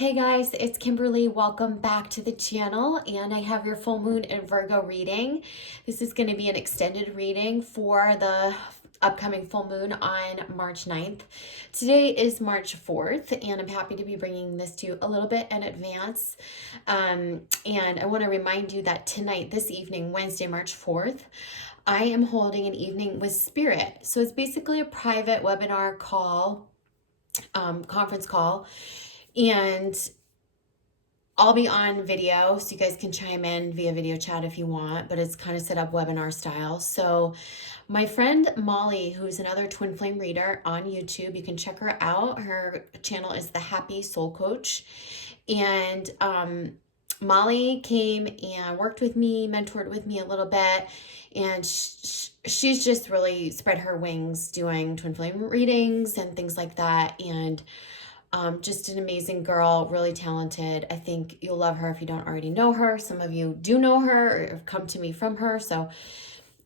Hey guys, it's Kimberly. Welcome back to the channel, and I have your full moon and Virgo reading. This is going to be an extended reading for the upcoming full moon on March 9th. Today is March 4th, and I'm happy to be bringing this to you a little bit in advance. And I want to remind you that tonight, this evening, Wednesday, March 4th, I am holding an evening with Spirit. So it's basically a private webinar call, conference call. And I'll be on video, so you guys can chime in via video chat if you want, but it's kind of set up webinar style. So my friend Molly, who's another twin flame reader on YouTube, you can check her out. Her channel is The Happy Soul Coach. And Molly came and worked with me, mentored with me a little bit, and she's just really spread her wings doing twin flame readings and things like that. And just an amazing girl, really talented. I think you'll love her if you don't already know her. Some of you do know her or have come to me from her. So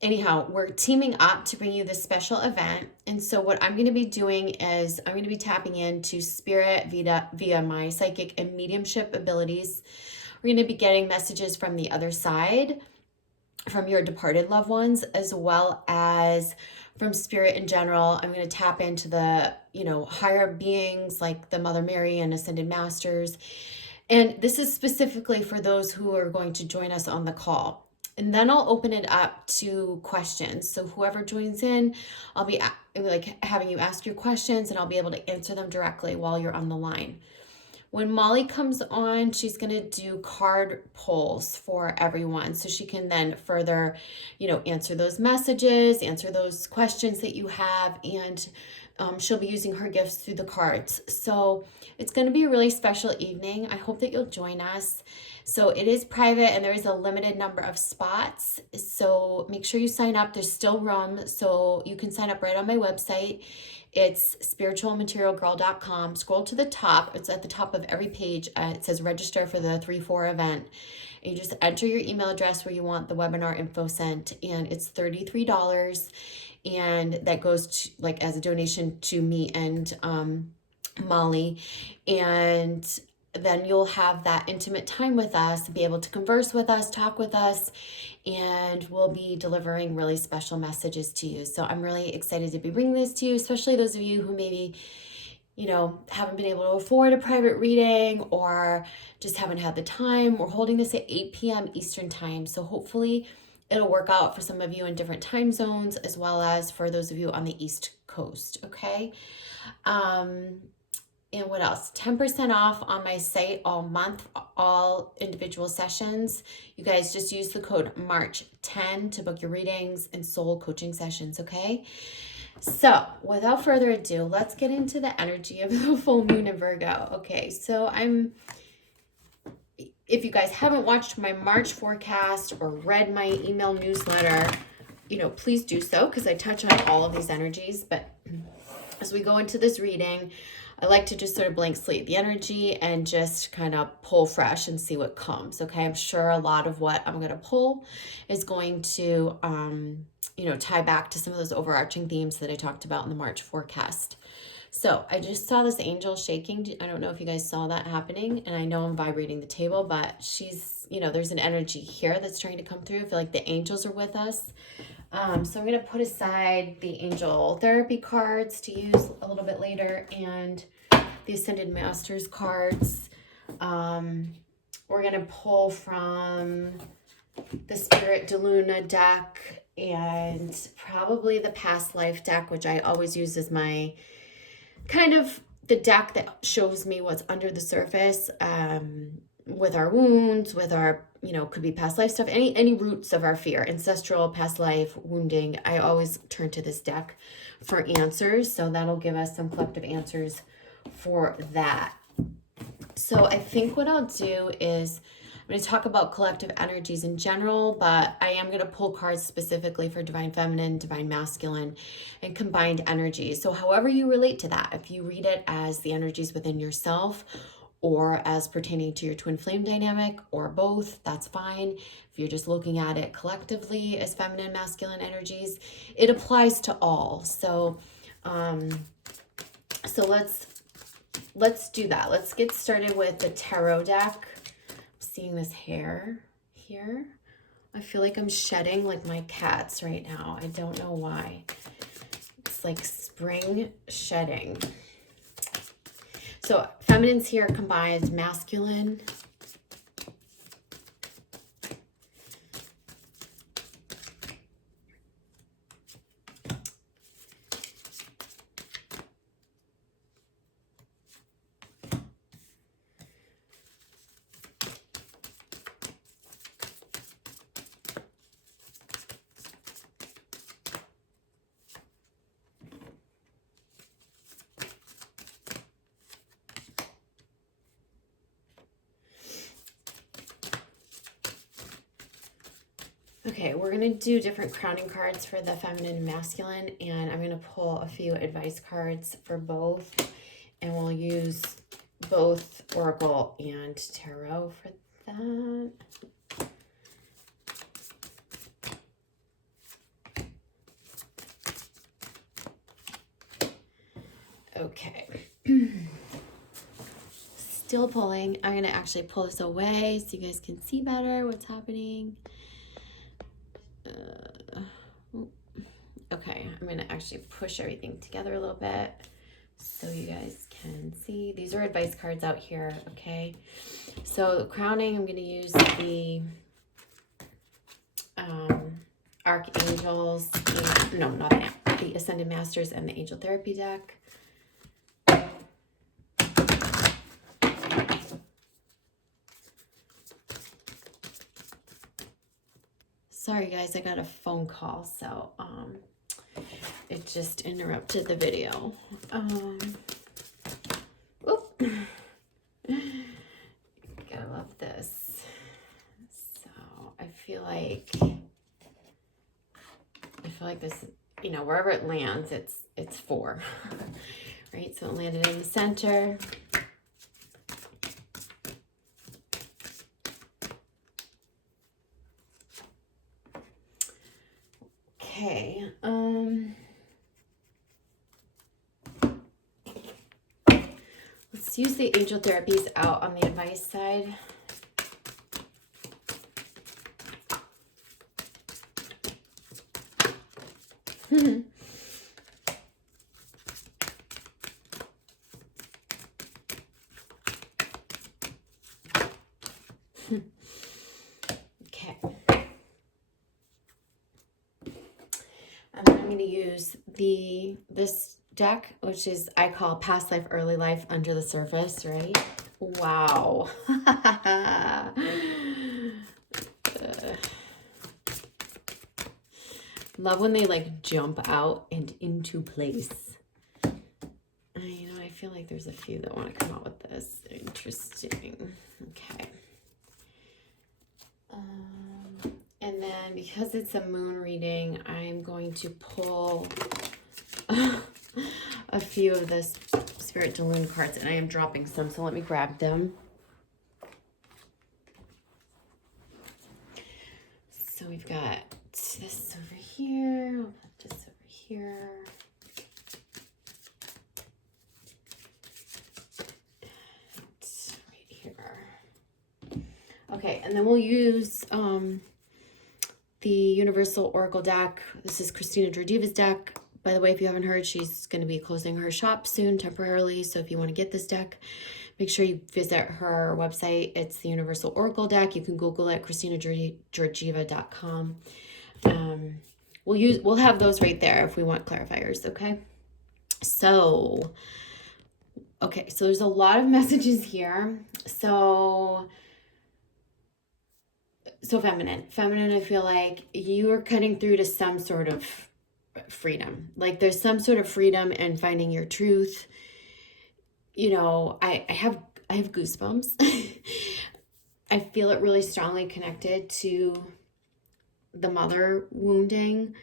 anyhow, we're teaming up to bring you this special event. And so what I'm going to be doing is I'm going to be tapping into spirit via my psychic and mediumship abilities. We're going to be getting messages from the other side, from your departed loved ones, as well as from spirit in general. I'm going to tap into the, higher beings like the Mother Mary and Ascended Masters. And this is specifically for those who are going to join us on the call. And then I'll open it up to questions. So whoever joins in, I'll be having you ask your questions, and I'll be able to answer them directly while you're on the line. When Molly comes on, she's going to do card polls for everyone, so she can then further, answer those messages, answer those questions that you have, and she'll be using her gifts through the cards. So it's going to be a really special evening. I hope that you'll join us. So it is private, and there is a limited number of spots. So make sure you sign up. There's still room, so you can sign up right on my website. It's spiritualmaterialgirl.com. Scroll to the top. It's at the top of every page. It says register for the 3-4 event. And you just enter your email address where you want the webinar info sent, and it's $33. And that goes to, as a donation to me and Molly. And then you'll have that intimate time with us, be able to converse with us, talk with us, and we'll be delivering really special messages to you. So I'm really excited to be bringing this to you, especially those of you who maybe, haven't been able to afford a private reading or just haven't had the time. We're holding this at 8 p.m. Eastern time. So hopefully it'll work out for some of you in different time zones, as well as for those of you on the East Coast, okay? And what else? 10% off on my site all month, all individual sessions. You guys just use the code MARCH10 to book your readings and soul coaching sessions, okay? So without further ado, let's get into the energy of the full moon in Virgo. Okay, so if you guys haven't watched my March forecast or read my email newsletter, please do so, because I touch on all of these energies. But as we go into this reading, I like to just sort of blank slate the energy and just kind of pull fresh and see what comes, okay? I'm sure a lot of what I'm going to pull is going to, tie back to some of those overarching themes that I talked about in the March forecast. So I just saw this angel shaking. I don't know if you guys saw that happening, and I know I'm vibrating the table, but she's, there's an energy here that's trying to come through. I feel like the angels are with us. So I'm going to put aside the angel therapy cards to use a little bit later, and the Ascended Masters cards. We're going to pull from the Spirit de Luna deck and probably the Past Life deck, which I always use as my kind of the deck that shows me what's under the surface, with our wounds, with our, could be past life stuff, any roots of our fear, ancestral, past life, wounding. I always turn to this deck for answers. So that'll give us some collective answers for that. So I think what I'll do is I'm going to talk about collective energies in general, but I am going to pull cards specifically for divine feminine, divine masculine, and combined energies. So however you relate to that, if you read it as the energies within yourself, or as pertaining to your twin flame dynamic, or both, that's fine. If you're just looking at it collectively as feminine, masculine energies, it applies to all. So let's let's do that. Let's get started with the tarot deck. I'm seeing this hair here. I feel like I'm shedding like my cats right now. I don't know why. It's like spring shedding. So feminine's here combines masculine. Okay, we're going to do different crowning cards for the feminine and masculine, and I'm going to pull a few advice cards for both, and we'll use both Oracle and Tarot for that. Okay. Still pulling. I'm going to actually pull this away so you guys can see better what's happening. Okay, I'm going to actually push everything together a little bit so you guys can see. These are advice cards out here, okay? So crowning, I'm going to use the Archangels, no, not that, the Ascended Masters and the Angel Therapy deck. Sorry guys, I got a phone call, so it just interrupted the video. Whoop. Gotta love this. So I feel like this, you know, wherever it lands, it's 4. Right? So it landed in the center. Okay, let's use the angel therapies out on the advice side. Okay. And then I'm going to use this deck, which is, I call Past Life, Early Life, Under the Surface, right? Wow. Love when they like jump out and into place. You know, I feel like there's a few that want to come out with this. Interesting. Okay. And then because it's a moon reading, I'm going to pull a few of the Spirit Balloon cards, and I am dropping some, so let me grab them. So we've got this over here, we'll put this over here. Right here. Okay, and then we'll use the Universal Oracle deck. This is Christina Georgieva's deck. By the way, if you haven't heard, she's going to be closing her shop soon temporarily. So if you want to get this deck, make sure you visit her website. It's the Universal Oracle deck. You can Google it, ChristinaGeorgieva.com. We'll have those right there if we want clarifiers, okay? So there's a lot of messages here. So feminine, I feel like you are cutting through to some sort of freedom. Like there's some sort of freedom in finding your truth. You know, I have goosebumps. I feel it really strongly connected to the mother wounding.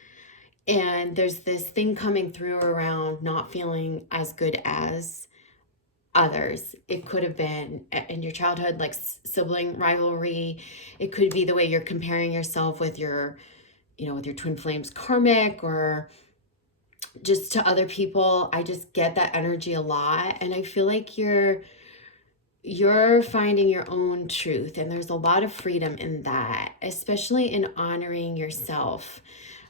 And there's this thing coming through around not feeling as good as others. It could have been in your childhood, like sibling rivalry. It could be the way you're comparing yourself with your, you know, with your twin flames karmic, or just to other people, I just get that energy a lot. And I feel like you're finding your own truth, and there's a lot of freedom in that, especially in honoring yourself.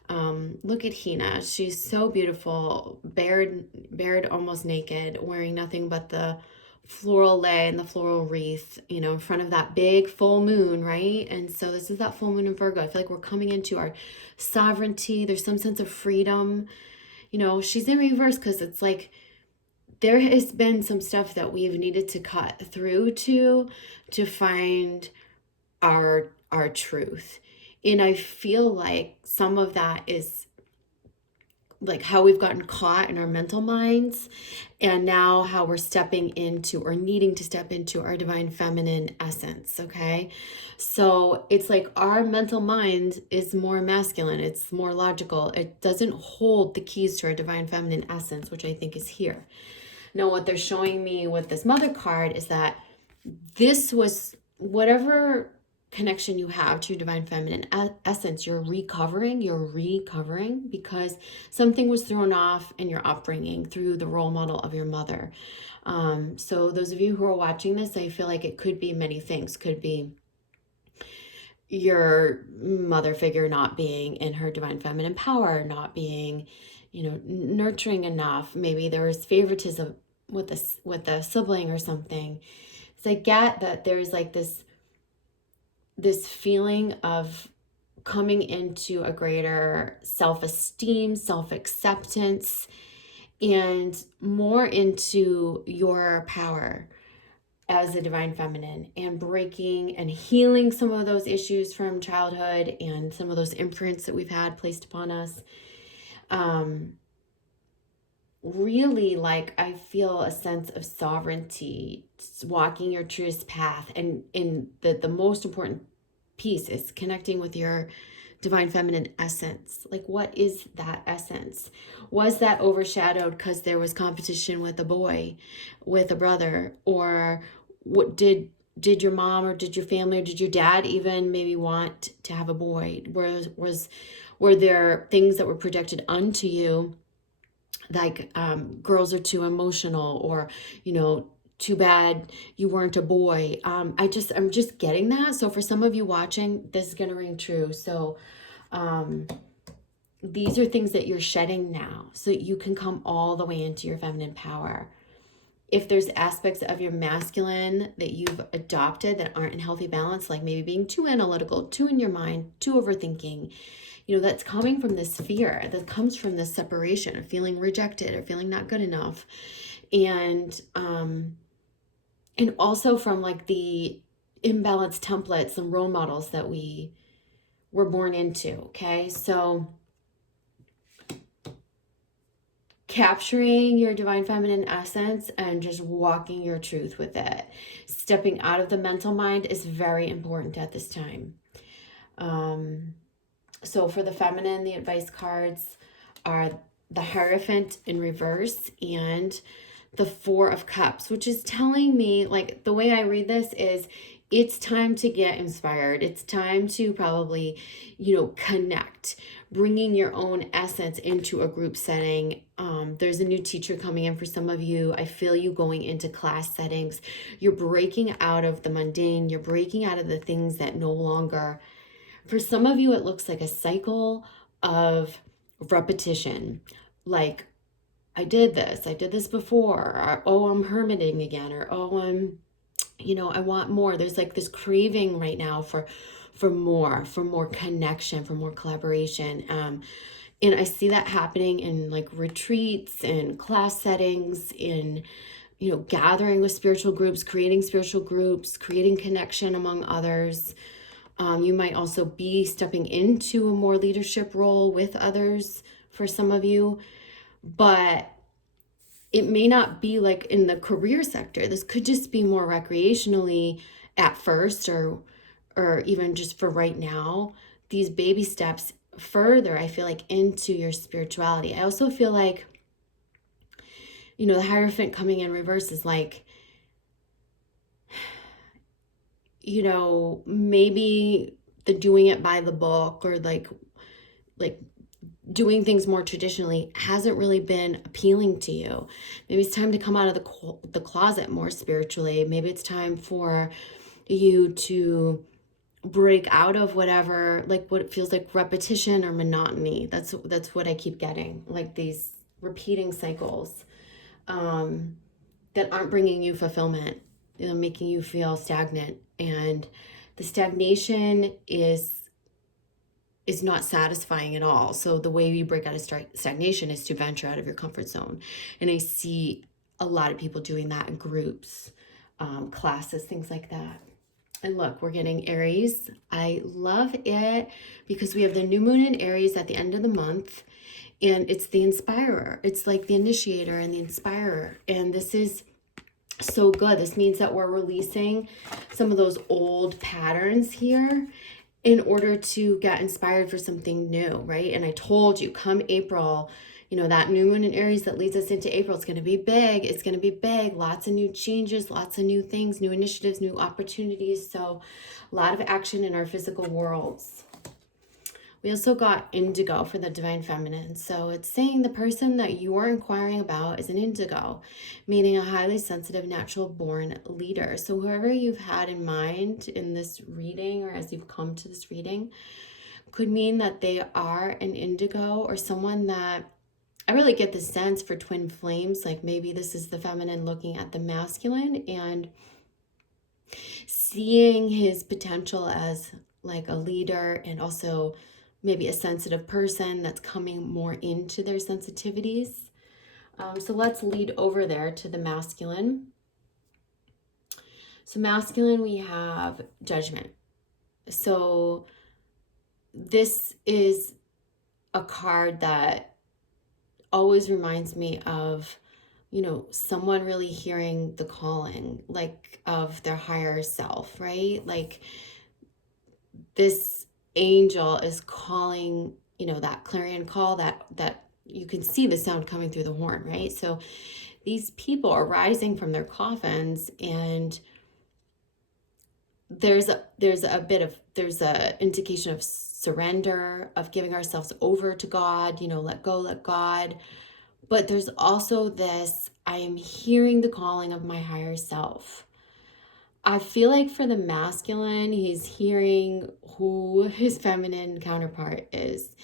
Look at Hina. She's so beautiful, bared almost naked, wearing nothing but the floral lei and the floral wreath, in front of that big full moon, right? And so this is that full moon in Virgo. I feel like we're coming into our sovereignty. There's some sense of freedom. She's in reverse because it's like there has been some stuff that we've needed to cut through to find our truth. And I feel like some of that is like how we've gotten caught in our mental minds, and now how we're stepping into or needing to step into our divine feminine essence. Okay, so it's like our mental mind is more masculine, it's more logical, it doesn't hold the keys to our divine feminine essence, which I think is here. Now what they're showing me with this mother card is that this was whatever connection you have to your divine feminine essence, you're recovering because something was thrown off in your upbringing through the role model of your mother. So those of you who are watching this, I feel like it could be many things. Could be your mother figure not being in her divine feminine power, not being, nurturing enough. Maybe there was favoritism with a sibling or something. So I get that there's like this feeling of coming into a greater self-esteem, self-acceptance, and more into your power as a divine feminine, and breaking and healing some of those issues from childhood and some of those imprints that we've had placed upon us. Really, like, I feel a sense of sovereignty, walking your truest path. And in the most important piece is connecting with your divine feminine essence. Like, what is that essence? Was that overshadowed because there was competition with a boy, with a brother? Or what did your mom or did your family or did your dad even maybe want to have a boy? Were there things that were projected onto you, like girls are too emotional, or too bad you weren't a boy? I'm just getting that. So for some of you watching, this is gonna ring true. So these are things that you're shedding now so that you can come all the way into your feminine power. If there's aspects of your masculine that you've adopted that aren't in healthy balance, like maybe being too analytical, too in your mind, too overthinking, that's coming from this fear, that comes from this separation of feeling rejected or feeling not good enough. And also from like the imbalanced templates and role models that we were born into. Okay, so capturing your divine feminine essence and just walking your truth with it, stepping out of the mental mind, is very important at this time. So for the feminine, the advice cards are the Hierophant in reverse and the Four of Cups, which is telling me, like, the way I read this is it's time to get inspired. It's time to probably, connect, bringing your own essence into a group setting. There's a new teacher coming in for some of you. I feel you going into class settings. You're breaking out of the mundane. You're breaking out of the things that no longer, for some of you, it looks like a cycle of repetition. Like, I did this before, or, oh, I'm hermiting again, or, oh, I want more. There's like this craving right now for more connection, for more collaboration. And I see that happening in like retreats and class settings, in, gathering with spiritual groups, creating connection among others. You might also be stepping into a more leadership role with others for some of you, but it may not be like in the career sector. This could just be more recreationally at first, or even just for right now. These baby steps further, I feel like, into your spirituality. I also feel like, the Hierophant coming in reverse is like, maybe the doing it by the book, or like doing things more traditionally hasn't really been appealing to you. Maybe it's time to come out of the closet more spiritually. Maybe it's time for you to break out of whatever, like what it feels like repetition or monotony. That's what I keep getting, like these repeating cycles that aren't bringing you fulfillment, making you feel stagnant. And the stagnation is not satisfying at all. So the way you break out of stagnation is to venture out of your comfort zone. And I see a lot of people doing that in groups, classes, things like that. And look, we're getting Aries. I love it because we have the new moon in Aries at the end of the month, and it's the inspirer. It's like the initiator and the inspirer. And this is so good. This means that we're releasing some of those old patterns here in order to get inspired for something new, right? And I told you, come April, that new moon in Aries that leads us into April, it's going to be big. It's going to be big. Lots of new changes, lots of new things, new initiatives, new opportunities. So a lot of action in our physical worlds. We also got indigo for the divine feminine. So it's saying the person that you are inquiring about is an indigo, meaning a highly sensitive, natural born leader. So whoever you've had in mind in this reading, or as you've come to this reading, could mean that they are an indigo, or someone that, I really get the sense for twin flames, like maybe this is the feminine looking at the masculine and seeing his potential as like a leader, and also maybe a sensitive person that's coming more into their sensitivities. So let's lead over there to the masculine. So masculine, we have judgment. So this is a card that always reminds me of, someone really hearing the calling, like of their higher self, right? Like this angel is calling, that clarion call that you can see the sound coming through the horn, right? So these people are rising from their coffins, and there's a indication of surrender, of giving ourselves over to God, let go, let God. But there's also this, I am hearing the calling of my higher self. I feel like for the masculine, he's hearing who his feminine counterpart is.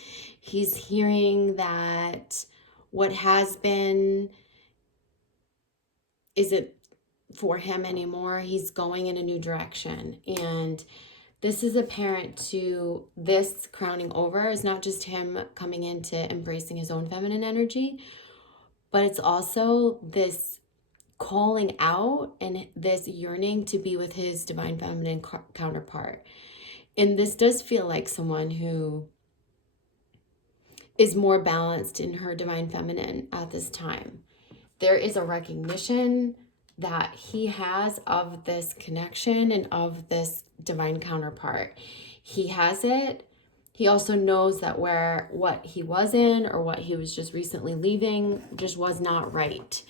He's hearing that what has been isn't for him anymore. He's going in a new direction. And this is apparent to this crowning over is not just him coming into embracing his own feminine energy, but it's also this calling out and this yearning to be with his divine feminine counterpart. And this does feel like someone who is more balanced in her divine feminine at this time. There is a recognition that he has of this connection and of this divine counterpart. He has it. He also knows that what he was in, or what he was just recently leaving, just was not right.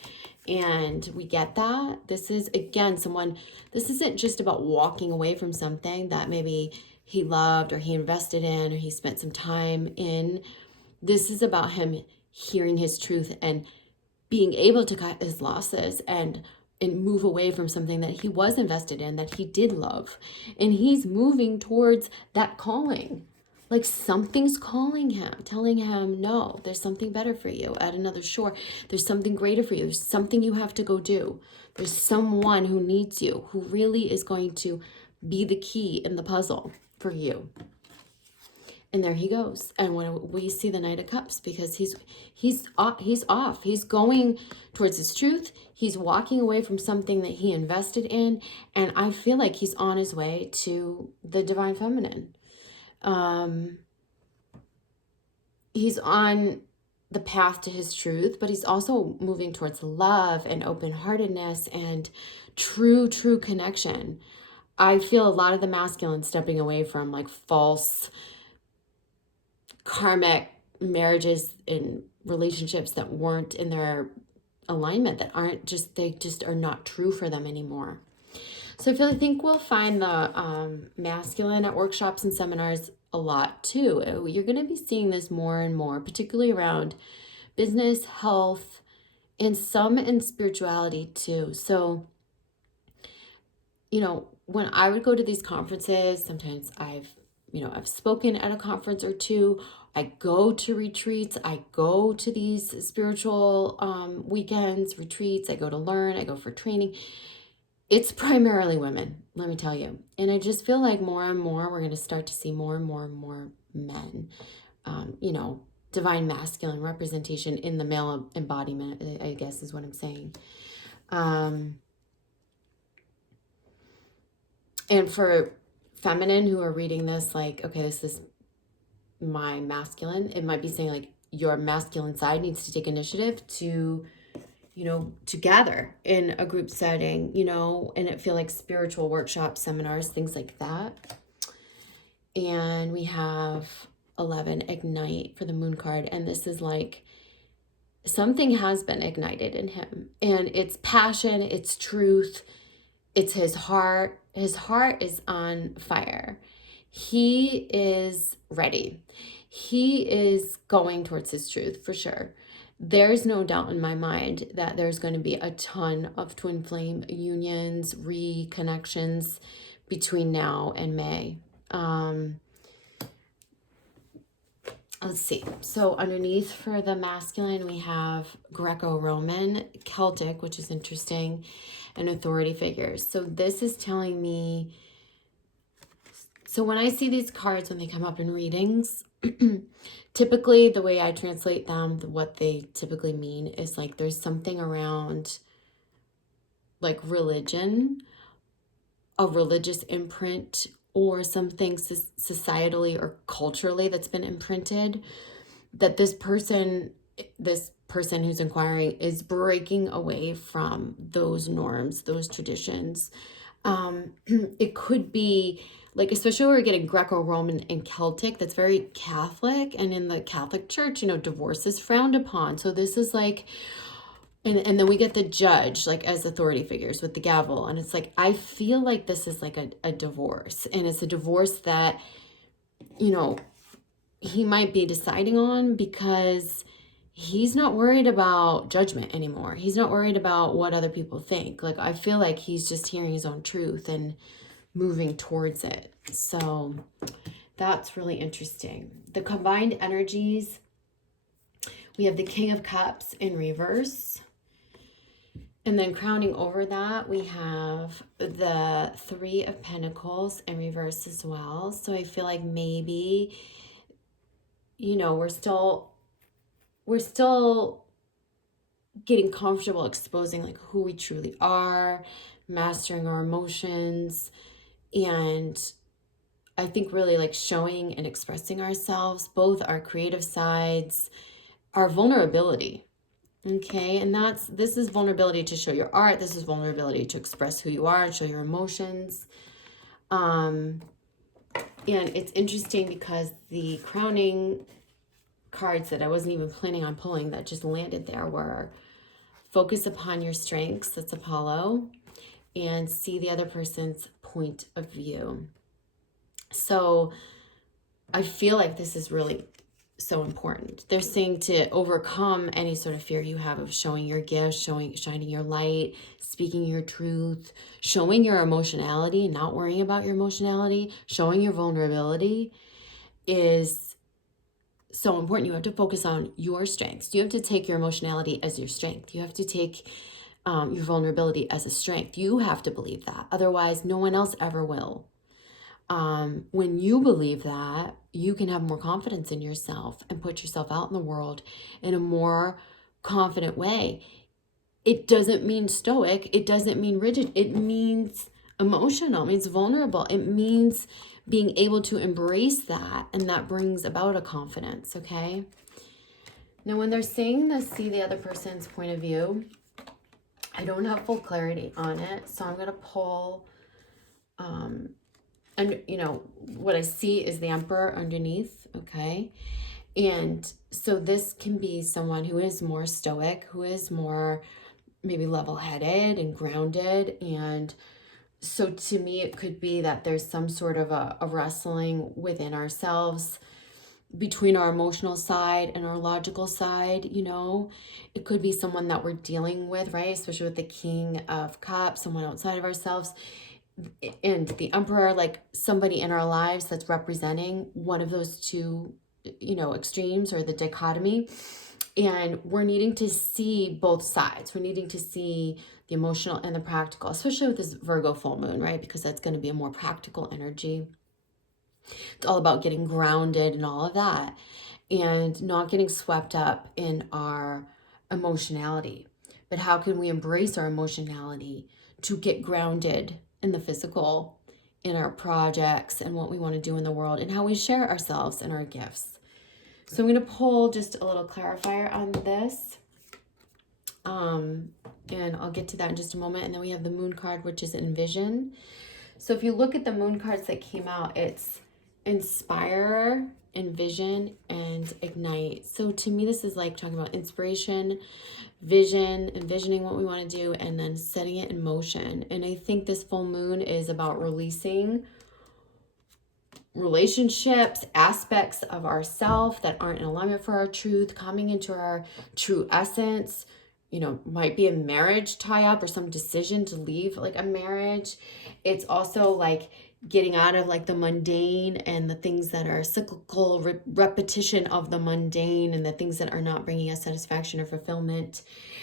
And we get that. This is, again, this isn't just about walking away from something that maybe he loved, or he invested in, or he spent some time in. This is about him hearing his truth and being able to cut his losses and move away from something that he was invested in, that he did love. And he's moving towards that calling. Like something's calling him, telling him, no, there's something better for you at another shore. There's something greater for you. There's something you have to go do. There's someone who needs you, who really is going to be the key in the puzzle for you. And there he goes. And when we see the Knight of Cups, because he's off. He's going towards his truth. He's walking away from something that he invested in. And I feel like he's on his way to the divine feminine. He's on the path to his truth, but he's also moving towards love and open-heartedness and true connection. I feel a lot of the masculine stepping away from like false karmic marriages and relationships that weren't in their alignment, that they just are not true for them anymore. So I think we'll find the masculine at workshops and seminars a lot too. You're going to be seeing this more and more, particularly around business, health, and some in spirituality too. So, when I would go to these conferences, sometimes I've spoken at a conference or two. I go to retreats. I go to these spiritual weekends, retreats. I go to learn. I go for training. It's primarily women, let me tell you. And I just feel like more and more we're going to start to see more and more and more men, divine masculine representation in the male embodiment, I guess is what I'm saying. And for feminine who are reading this, like, okay, this is my masculine, it might be saying like your masculine side needs to take initiative to gather in a group setting, and it feel like spiritual workshops, seminars, things like that. And we have 11, ignite, for the moon card. And this is like something has been ignited in him, and it's passion, it's truth, it's his heart. His heart is on fire. He is ready. He is going towards his truth for sure. There's no doubt in my mind that there's going to be a ton of twin flame unions, reconnections between now and May. Let's see. So underneath for the masculine, we have Greco-Roman, Celtic, which is interesting, and authority figures. So this is telling me, so when I see these cards, when they come up in readings, typically the way I translate them, what they typically mean is like there's something around like religion, a religious imprint, or something societally or culturally that's been imprinted, that this person who's inquiring is breaking away from those norms, those traditions. It could be like, especially when we're getting Greco-Roman and Celtic, that's very Catholic. And in the Catholic Church, divorce is frowned upon. So this is like, and then we get the judge like as authority figures with the gavel. And it's like, I feel like this is like a divorce. And it's a divorce that, he might be deciding on because he's not worried about judgment anymore. He's not worried about what other people think. Like, I feel like he's just hearing his own truth and moving towards it. So that's really interesting. The combined energies, we have the King of Cups in reverse. And then crowning over that, we have the Three of Pentacles in reverse as well. So I feel like maybe, we're still getting comfortable exposing like who we truly are, mastering our emotions, and I think really like showing and expressing ourselves, both our creative sides, our vulnerability. Okay, and this is vulnerability to show your art. This is vulnerability to express who you are and show your emotions. And it's interesting because the crowning cards that I wasn't even planning on pulling that just landed there were focus upon your strengths, that's Apollo, and see the other person's point of view. So I feel like this is really so important. They're saying to overcome any sort of fear you have of showing your gifts, shining your light, speaking your truth, showing your emotionality, not worrying about your emotionality, showing your vulnerability is so important. You have to focus on your strengths. You have to take your emotionality as your strength. You have to take your vulnerability as a strength. You have to believe that. Otherwise, no one else ever will. When you believe that, you can have more confidence in yourself and put yourself out in the world in a more confident way. It doesn't mean stoic. It doesn't mean rigid. It means emotional. It means vulnerable. It means being able to embrace that, and that brings about a confidence, okay? Now, when they're saying this, see the other person's point of view, I don't have full clarity on it, so I'm going to pull, and what I see is the Emperor underneath, okay? And so this can be someone who is more stoic, who is more maybe level-headed and grounded and So to me, it could be that there's some sort of a wrestling within ourselves between our emotional side and our logical side, you know. It could be someone that we're dealing with, right? Especially with the King of Cups, someone outside of ourselves. And the Emperor, like somebody in our lives that's representing one of those two, you know, extremes or the dichotomy. And we're needing to see both sides. We're needing to see the emotional and the practical, especially with this Virgo full moon, right? Because that's going to be a more practical energy. It's all about getting grounded and all of that, and not getting swept up in our emotionality. But how can we embrace our emotionality to get grounded in the physical, in our projects and what we want to do in the world, and how we share ourselves and our gifts? So I'm going to pull just a little clarifier on this. And I'll get to that in just a moment. And then we have the moon card, which is envision. So if you look at the moon cards that came out, it's inspire, envision, and ignite. So to me, this is like talking about inspiration, vision, envisioning what we want to do, and then setting it in motion. And I think this full moon is about releasing relationships, aspects of ourself that aren't in alignment for our truth, coming into our true essence. You know, might be a marriage tie-up or some decision to leave like a marriage. It's also like getting out of like the mundane and the things that are cyclical, repetition of the mundane and the things that are not bringing us satisfaction or fulfillment,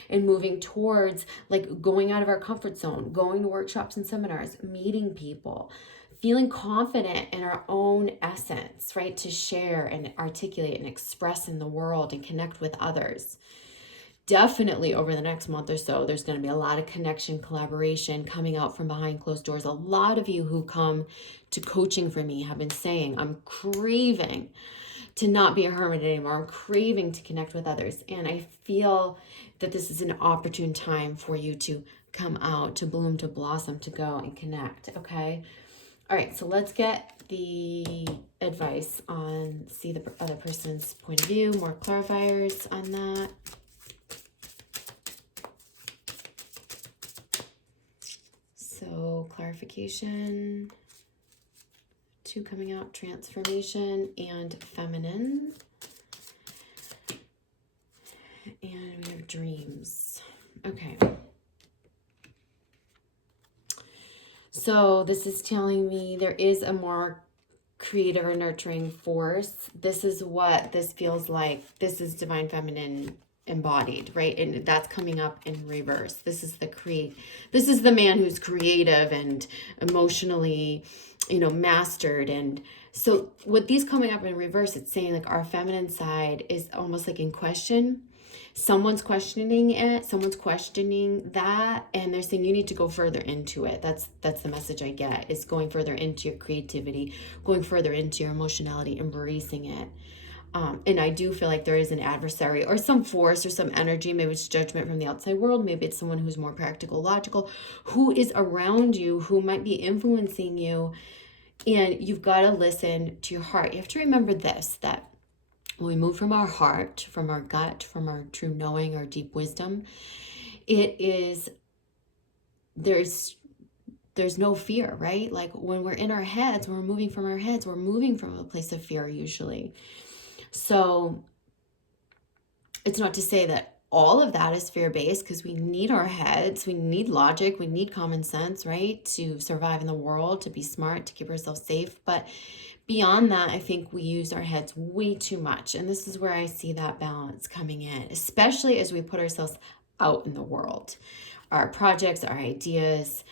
and moving towards like going out of our comfort zone, going to workshops and seminars, meeting people, feeling confident in our own essence, right? To share and articulate and express in the world and connect with others. Definitely over the next month or so, there's going to be a lot of connection, collaboration coming out from behind closed doors. A lot of you who come to coaching for me have been saying, I'm craving to not be a hermit anymore. I'm craving to connect with others. And I feel that this is an opportune time for you to come out, to bloom, to blossom, to go and connect. Okay. All right. So let's get the advice on see the other person's point of view, more clarifiers on that. So clarification, 2 coming out, transformation and feminine. And we have dreams. Okay. So this is telling me there is a more creative or nurturing force. This is what this feels like. This is divine feminine embodied, right? And that's coming up in reverse. This is the man who's creative and emotionally, you know, mastered. And so with these coming up in reverse, it's saying like our feminine side is almost like in question. Someone's questioning it, someone's questioning that, and they're saying you need to go further into it. That's the message I get, is going further into your creativity, going further into your emotionality, embracing it. And I do feel like there is an adversary or some force or some energy, maybe it's judgment from the outside world, maybe it's someone who's more practical, logical, who is around you, who might be influencing you. And you've got to listen to your heart. You have to remember this, that when we move from our heart, from our gut, from our true knowing, our deep wisdom, there's no fear, right? Like when we're in our heads, when we're moving from our heads, we're moving from a place of fear usually. So it's not to say that all of that is fear-based, because we need our heads, we need logic, we need common sense, right? To survive in the world, to be smart, to keep ourselves safe. But beyond that, I think we use our heads way too much. And this is where I see that balance coming in, especially as we put ourselves out in the world. Our projects, our ideas,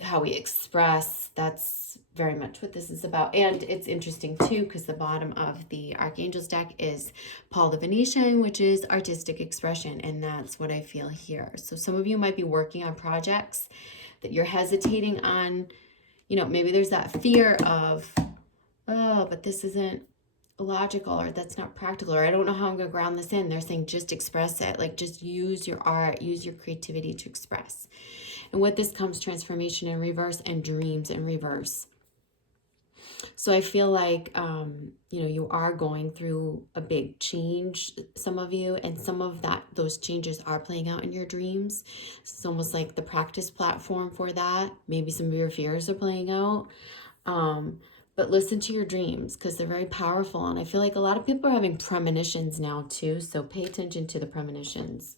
how we express, that's very much what this is about. And it's interesting too, because the bottom of the Archangels deck is Paul the Venetian, which is artistic expression. And that's what I feel here. So some of you might be working on projects that you're hesitating on. You know, maybe there's that fear of, oh, but this isn't logical, or that's not practical, or I don't know how I'm going to ground this in. They're saying just express it. Like just use your art, use your creativity to express. And with this comes transformation in reverse and dreams in reverse. So I feel like, you know, you are going through a big change, some of you, and some of those changes are playing out in your dreams. It's almost like the practice platform for that. Maybe some of your fears are playing out. But listen to your dreams because they're very powerful. And I feel like a lot of people are having premonitions now too. So pay attention to the premonitions.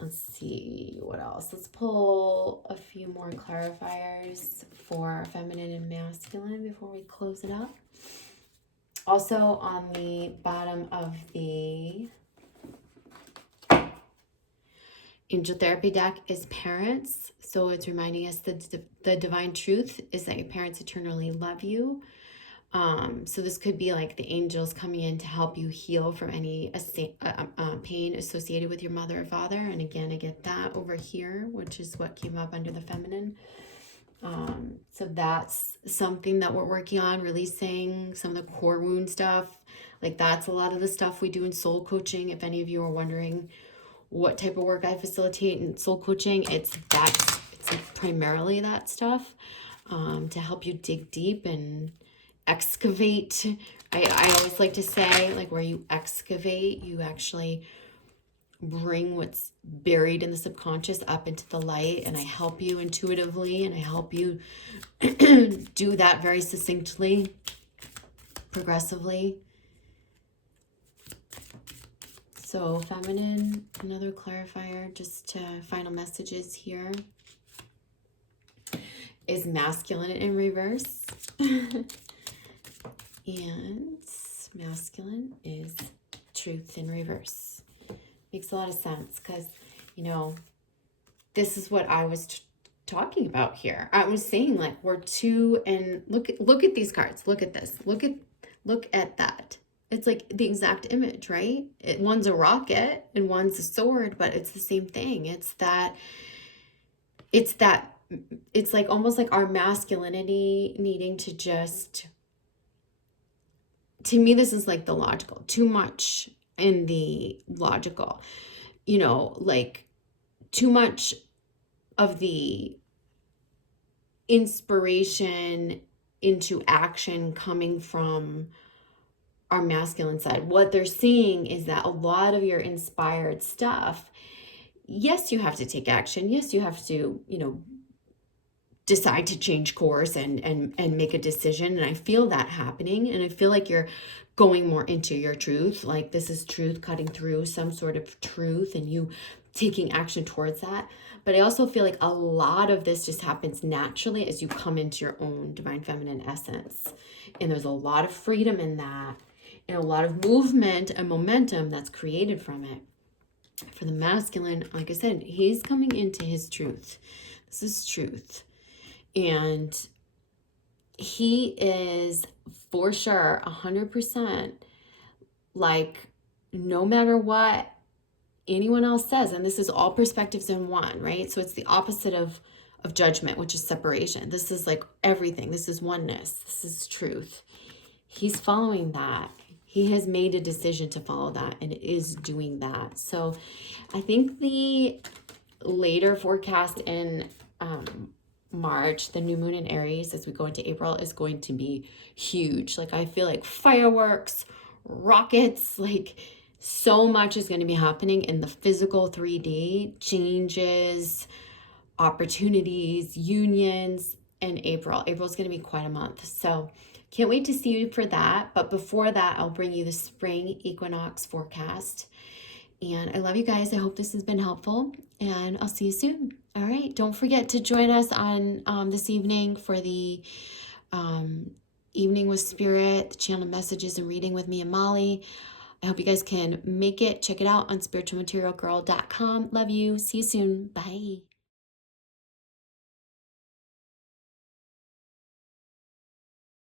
Let's see what else. Let's pull a few more clarifiers for feminine and masculine before we close it up. Also on the bottom of the angel therapy deck is parents. So it's reminding us that the divine truth is that your parents eternally love you. So this could be like the angels coming in to help you heal from any pain associated with your mother or father. And again, I get that over here, which is what came up under the feminine. So that's something that we're working on, releasing some of the core wound stuff. Like that's a lot of the stuff we do in soul coaching. If any of you are wondering what type of work I facilitate in soul coaching, it's primarily that stuff, to help you dig deep and excavate. I always like to say, like, where you excavate, you actually bring what's buried in the subconscious up into the light, and I help you intuitively, and I help you do that very succinctly, progressively. So feminine, another clarifier, just final messages here, is masculine in reverse. And masculine is truth in reverse. Makes a lot of sense because, you know, this is what I was talking about here. I was saying, like, we're two, and look at these cards. Look at this. Look at that. It's like the exact image, right? One's a rocket and one's a sword, but it's the same thing. It's like almost like our masculinity needing to just, to me, this is like the logical, too much in the logical, you know, like too much of the inspiration into action coming from our masculine side. What they're seeing is that a lot of your inspired stuff, yes, you have to take action. Yes, you have to, you know, decide to change course and make a decision. And I feel that happening. And I feel like you're going more into your truth. Like this is truth cutting through some sort of truth and you taking action towards that. But I also feel like a lot of this just happens naturally as you come into your own divine feminine essence. And there's a lot of freedom in that and a lot of movement and momentum that's created from it. For the masculine, like I said, he's coming into his truth. This is truth. And he is for sure 100% like, no matter what anyone else says, and this is all perspectives in one, right? So it's the opposite of judgment, which is separation. This is like everything. This is oneness. This is truth. He's following that. He has made a decision to follow that and is doing that. So I think the later forecast in March, the new moon in Aries as we go into April is going to be huge. Like I feel like fireworks, rockets, like so much is going to be happening in the physical 3D, changes, opportunities, unions in April. April is going to be quite a month. So can't wait to see you for that. But before that, I'll bring you the spring equinox forecast. And I love you guys. I hope this has been helpful and I'll see you soon. All right. Don't forget to join us on this evening for the Evening with Spirit, the channel messages and reading with me and Molly. I hope you guys can make it. Check it out on spiritualmaterialgirl.com. Love you. See you soon. Bye.